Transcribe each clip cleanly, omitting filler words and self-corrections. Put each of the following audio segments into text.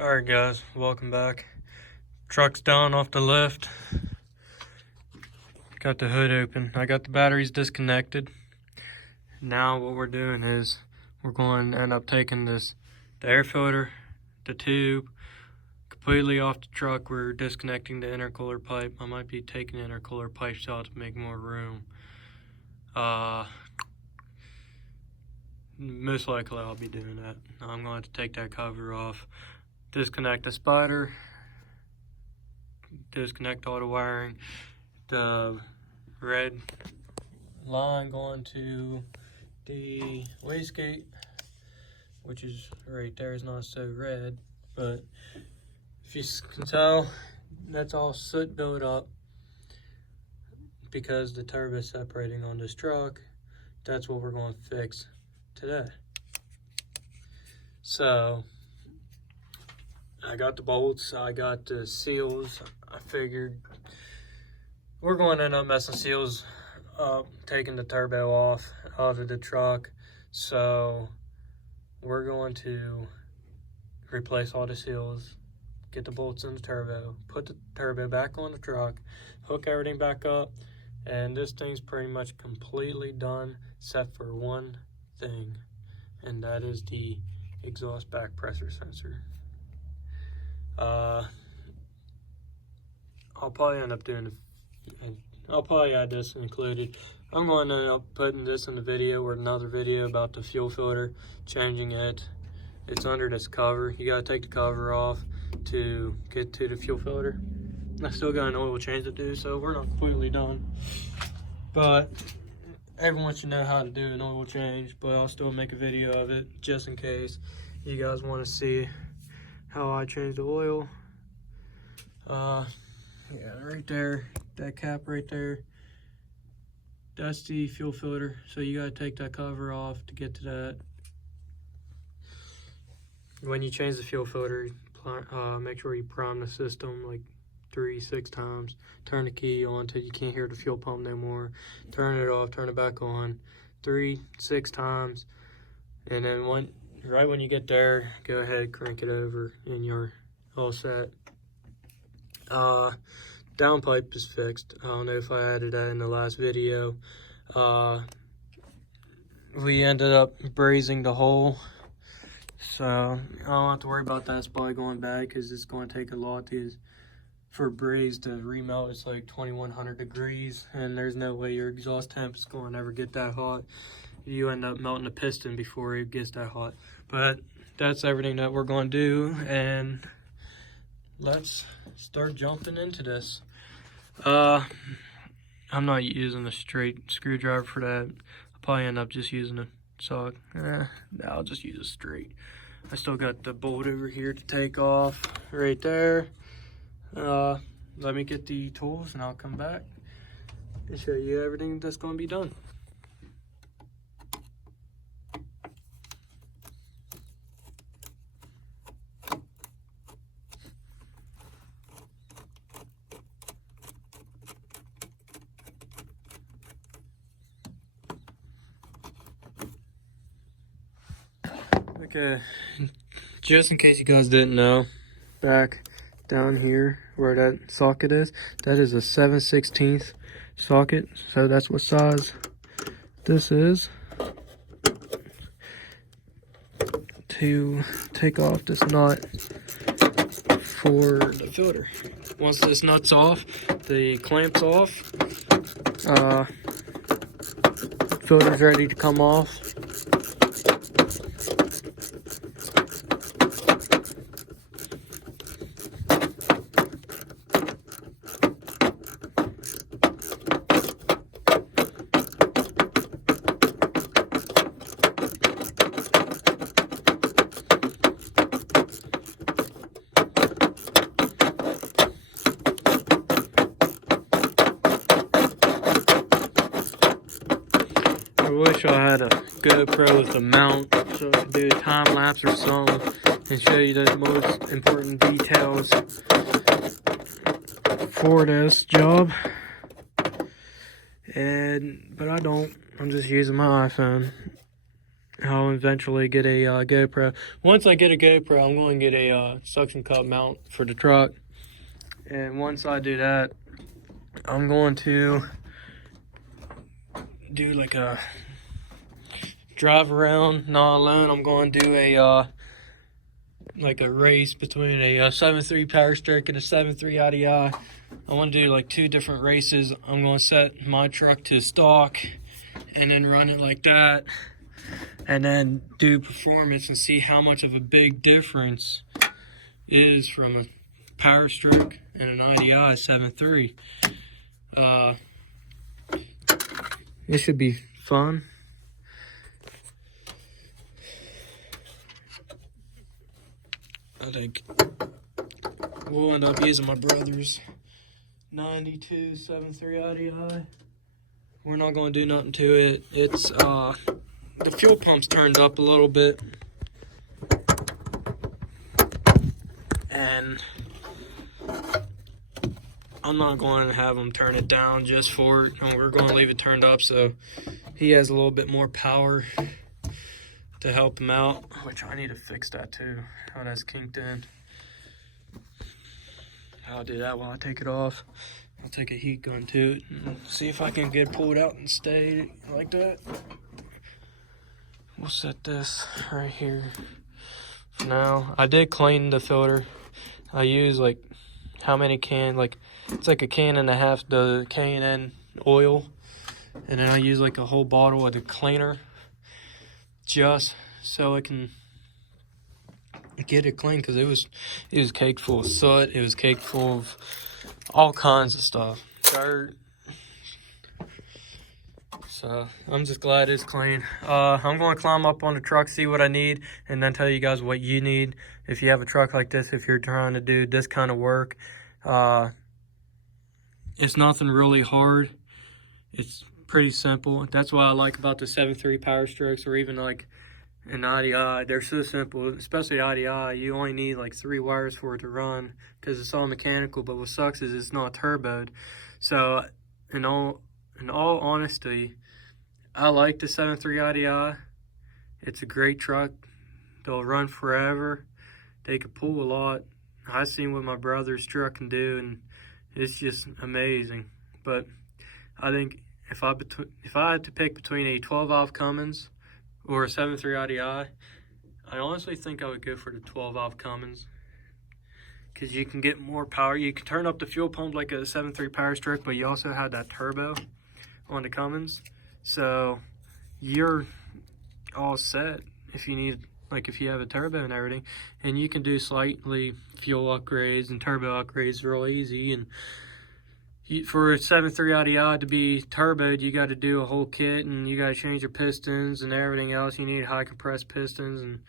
Alright guys, welcome back. Truck's down off the lift. Got the hood open. I got the batteries disconnected. Now what we're doing is we're going to end up taking the air filter, the tube, completely off the truck. We're disconnecting the intercooler pipe. I might be taking the intercooler pipes out to make more room. Most likely I'll be doing that. I'm going to take that cover off, disconnect the spider, disconnect all the wiring, the red line going to the wastegate, which is right there, is not so red, but if you can tell, that's all soot built up because the turbo is separating on this truck. That's what we're going to fix today. So I got the bolts, I got the seals. I figured we're going to end up messing seals up, taking the turbo off out of the truck. So we're going to replace all the seals, get the bolts in the turbo, put the turbo back on the truck, hook everything back up, and this thing's pretty much completely done except for one thing, and that is the exhaust back pressure sensor. I'll probably end up doing I'll probably add this included. I'm going to end up putting this in the video or another video about the fuel filter, changing it. It's under this cover. You gotta take the cover off to get to the fuel filter. I still got an oil change to do, so we're not completely done. But everyone should know how to do an oil change, but I'll still make a video of it just in case you guys want to see how I change the oil. Yeah, right there, that cap right there, that's the fuel filter. So you gotta take that cover off to get to that. When you change the fuel filter, make sure you prime the system like 3-6 times. Turn the key on till you can't hear the fuel pump no more. Turn it off, turn it back on 3-6 times, and then right when you get there, go ahead, crank it over, and you're all set. Downpipe is fixed. I don't know if I added that in the last video. We ended up brazing the hole, so I don't have to worry about that spot going bad because it's going to take a lot for braze to remelt. It's like 2100 degrees, and there's no way your exhaust temp is going to ever get that hot. You end up melting the piston before it gets that hot. But that's everything that we're going to do, and let's start jumping into this. I'm not using a straight screwdriver for that. I'll probably end up just using a saw. I'll just use a straight. I still got the bolt over here to take off right there. Let me get the tools and I'll come back and show you everything that's going to be done. Okay, just in case you guys didn't know, back down here where that socket is, that is a 7/16 socket, so that's what size this is. To take off this nut for the filter. Once this nut's off, the clamp's off, filter's ready to come off. I wish I had a GoPro with a mount so I could do a time lapse or something and show you the most important details for this job. But I don't. I'm just using my iPhone. I'll eventually get a GoPro. Once I get a GoPro, I'm going to get a suction cup mount for the truck. And once I do that, I'm going to do like a drive around, not alone. I'm going to do a like a race between a 7.3 Powerstroke and a 7.3 IDI. I want to do like 2 different races. I'm going to set my truck to stock and then run it like that, and then do performance and see how much of a big difference is from a Powerstroke and an IDI 7.3. It should be fun. I think we'll end up using my brother's 92 7.3 IDI. We're not going to do nothing to it. It's the fuel pump's turned up a little bit, and I'm not going to have him turn it down just for it. We're going to leave it turned up so he has a little bit more power to help him out, which I need to fix that too. How that's kinked in. I'll do that while I take it off. I'll take a heat gun to it and see if I can get it pulled out and stay like that. We'll set this right here for now. I did clean the filter. I use like how many cans, like it's like a can and a half the K&N oil, and then I use like a whole bottle of the cleaner just so I can get it clean, because it was caked full of soot. It was caked full of all kinds of stuff, dirt. So I'm just glad it's clean. I'm going to climb up on the truck, see what I need, and then tell you guys what you need if you have a truck like this. If you're trying to do this kind of work, it's nothing really hard. It's pretty simple. That's what I like about the 7.3 Powerstrokes, or even like an IDI. They're so simple, especially IDI. You only need like 3 wires for it to run because it's all mechanical. But what sucks is it's not turboed. So in all honesty, I like the 7.3 IDI. It's a great truck. They'll run forever. They can pull a lot. I've seen what my brother's truck can do, and it's just amazing. But I think if I had to pick between a 12-valve Cummins or a 7.3 IDI, I honestly think I would go for the 12-valve Cummins, because you can get more power. You can turn up the fuel pump like a 7.3 Powerstroke, but you also have that turbo on the Cummins, so you're all set if you need, like if you have a turbo and everything. And you can do slightly fuel upgrades and turbo upgrades real easy. And for a 7.3 IDI to be turboed, you got to do a whole kit, and you got to change your pistons and everything else. You need high compressed pistons and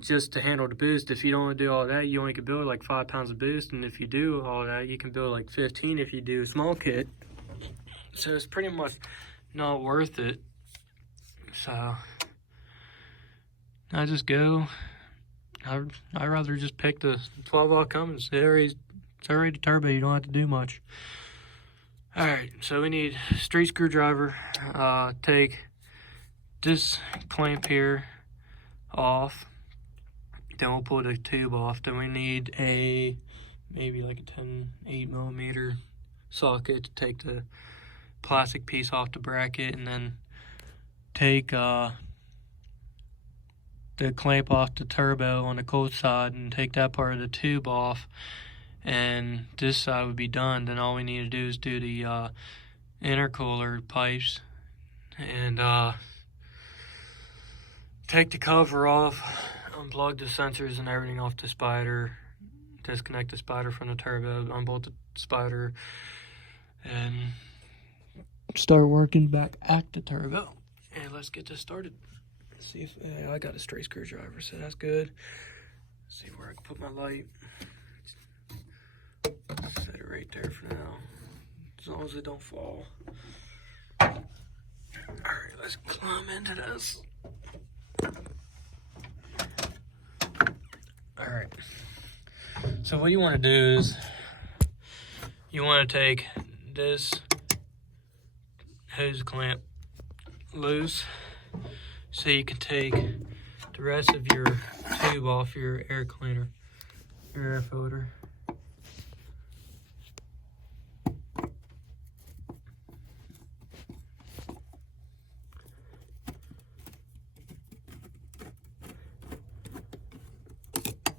just to handle the boost. If you don't want to do all that, you only can build like 5 pounds of boost, and if you do all that, you can build like 15 if you do a small kit. So it's pretty much not worth it. So I just go. I'd rather just pick the 12-valve Cummins. It's already turbo. You don't have to do much. All right, so we need a street screwdriver. Take this clamp here off. Then we'll pull the tube off. Then we need maybe like a 8mm socket to take the plastic piece off the bracket, and then take the clamp off the turbo on the cold side and take that part of the tube off, and this side would be done. Then all we need to do is do the intercooler pipes and take the cover off, unplug the sensors and everything off the spider, disconnect the spider from the turbo, unbolt the spider, and start working back at the turbo. And let's get this started. Let's see if I got a straight screwdriver, so that's good. Let's see where I can put my light. Set it right there for now, as long as it don't fall. All right, let's climb into this. All right. So what you want to do is you want to take this hose clamp loose, so you can take the rest of your tube off your air cleaner, your air filter.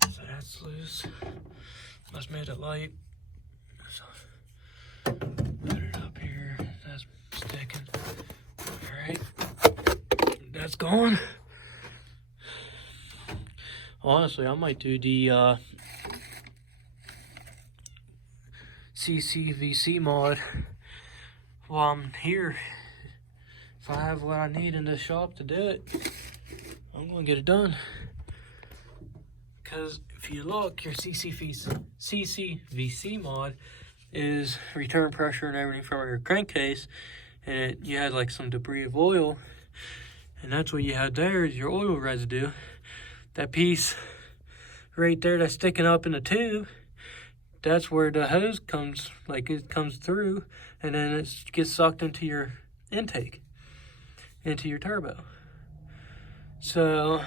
So that's loose. Must made it light. So put it up here. That's sticking. Alright. That's gone. Honestly, I might do the CCVC mod while I'm here. If I have what I need in the shop to do it, I'm gonna get it done. Because if you look, your CCVC mod is return pressure and everything from your crankcase, and you had like some debris of oil, and that's what you had there is your oil residue. That piece right there that's sticking up in the tube, that's where the hose comes, like it comes through, and then it gets sucked into your intake, into your turbo. So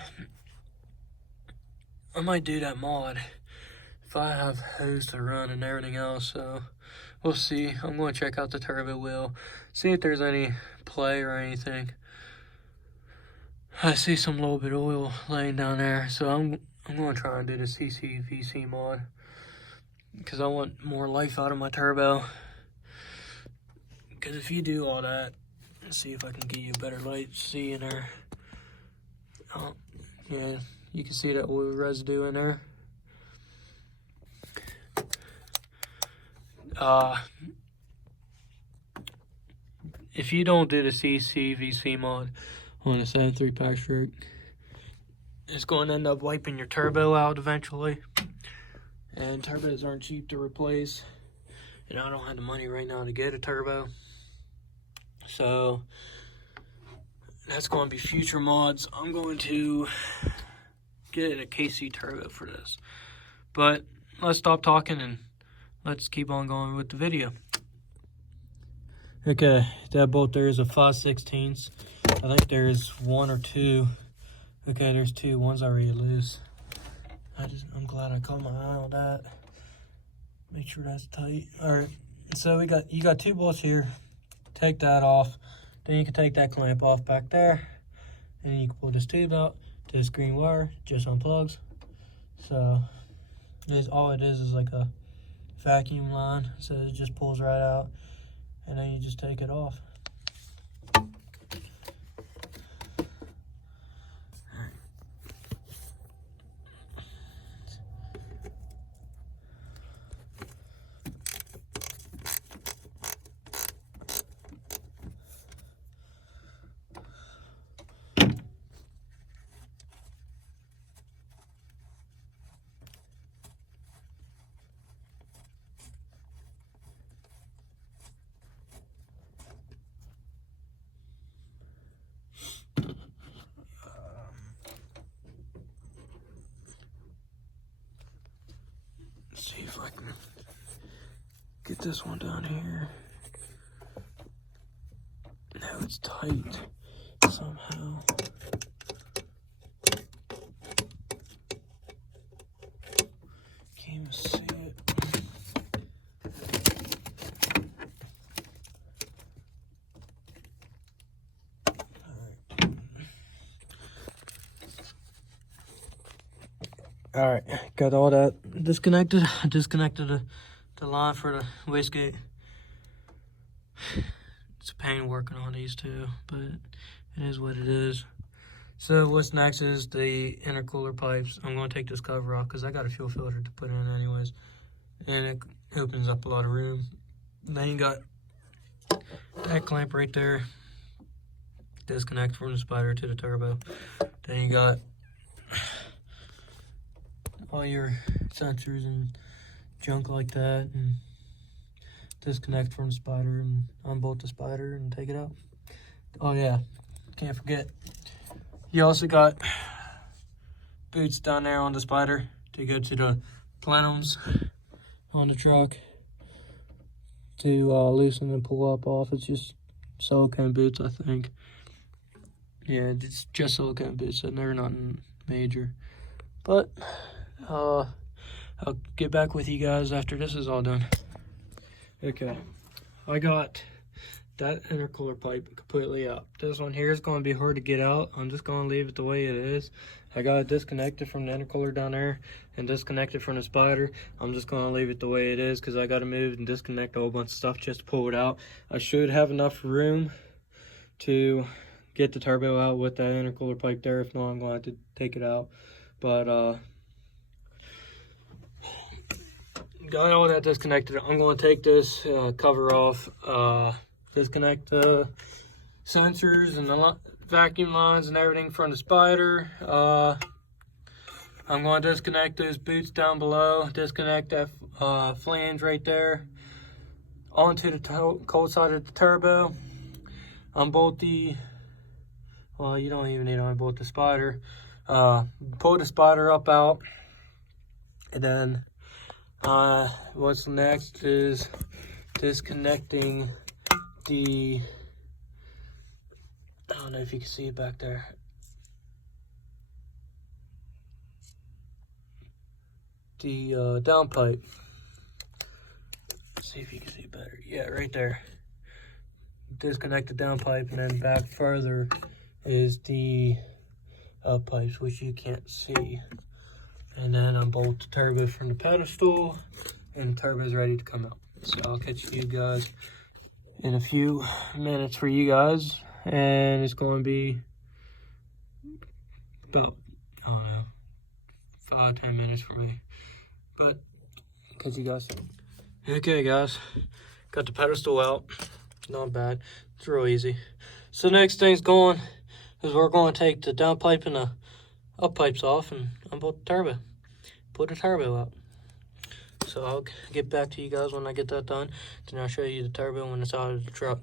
I might do that mod if I have hose to run and everything else, so we'll see. I'm going to check out the turbo wheel, see if there's any play or anything. I see some little bit of oil laying down there, so I'm going to try and do the CCVC mod because I want more life out of my turbo. Because if you do all that, let's see if I can get you a better light to see in there. Oh, yeah, you can see that oil residue in there. If you don't do the CCVC mod on a 7.3 Powerstroke, it's going to end up wiping your turbo out eventually. And turbos aren't cheap to replace. And I don't have the money right now to get a turbo. So that's going to be future mods. I'm going to get a KC turbo for this. But let's stop talking and let's keep on going with the video. Okay, that bolt there is a 5/16. I think there's one or two. Okay, there's two. One's already loose. I'm glad I caught my eye on that. Make sure that's tight. All right, so you got two bolts here. Take that off. Then you can take that clamp off back there, and then you can pull this tube out. This green wire just unplugs. So all it is like a vacuum line. So it just pulls right out, and then you just take it off. See if I can get this one down here. Now it's tight somehow. Can't even see it. All right, got all that disconnected. I disconnected the line for the wastegate. It's a pain working on these two, but it is what it is. So what's next is the intercooler pipes. I'm going to take this cover off because I got a fuel filter to put in anyways, and it opens up a lot of room. Then you got that clamp right there. Disconnect from the spider to the turbo. Then you got all your sensors and junk like that, and disconnect from the spider and unbolt the spider and take it out. Oh yeah, can't forget, you also got boots down there on the spider to go to the plenums on the truck to loosen and pull up off. It's just silicone boots, I think. Yeah, it's just silicone bits, and they're nothing major. But I'll get back with you guys after this is all done. Okay, I got that intercooler pipe completely out. This one here is going to be hard to get out. I'm just going to leave it the way it is. I got it disconnected from the intercooler down there and disconnected from the spider. I'm just going to leave it the way it is because I got to move and disconnect a whole bunch of stuff just to pull it out. I should have enough room to get the turbo out with that intercooler pipe there. If not, I'm going to have to take it out. But got all that disconnected. I'm going to take this cover off, disconnect the sensors and the vacuum lines and everything from the spider. I'm going to disconnect those boots down below, disconnect that flange right there onto the cold side of the turbo. Unbolt the, well, you don't even need to unbolt the spider. Pull the spider up out, and then what's next is disconnecting the, I don't know if you can see it back there, the downpipe. See if you can see it better. Yeah, right there. Disconnect the downpipe, and then back further is the up pipes, which you can't see. And then unbolt the turbo from the pedestal, and the turbo is ready to come out. So I'll catch you guys in a few minutes for you guys, and it's going to be about, I don't know, 5-10 minutes for me, but catch you guys soon. Okay guys, got the pedestal out. Not bad, it's real easy. So next thing's going is we're going to take the downpipe and the up pipes off and unbolt the turbo, put the turbo out. So I'll get back to you guys when I get that done. Then I'll show you the turbo when it's out of the truck.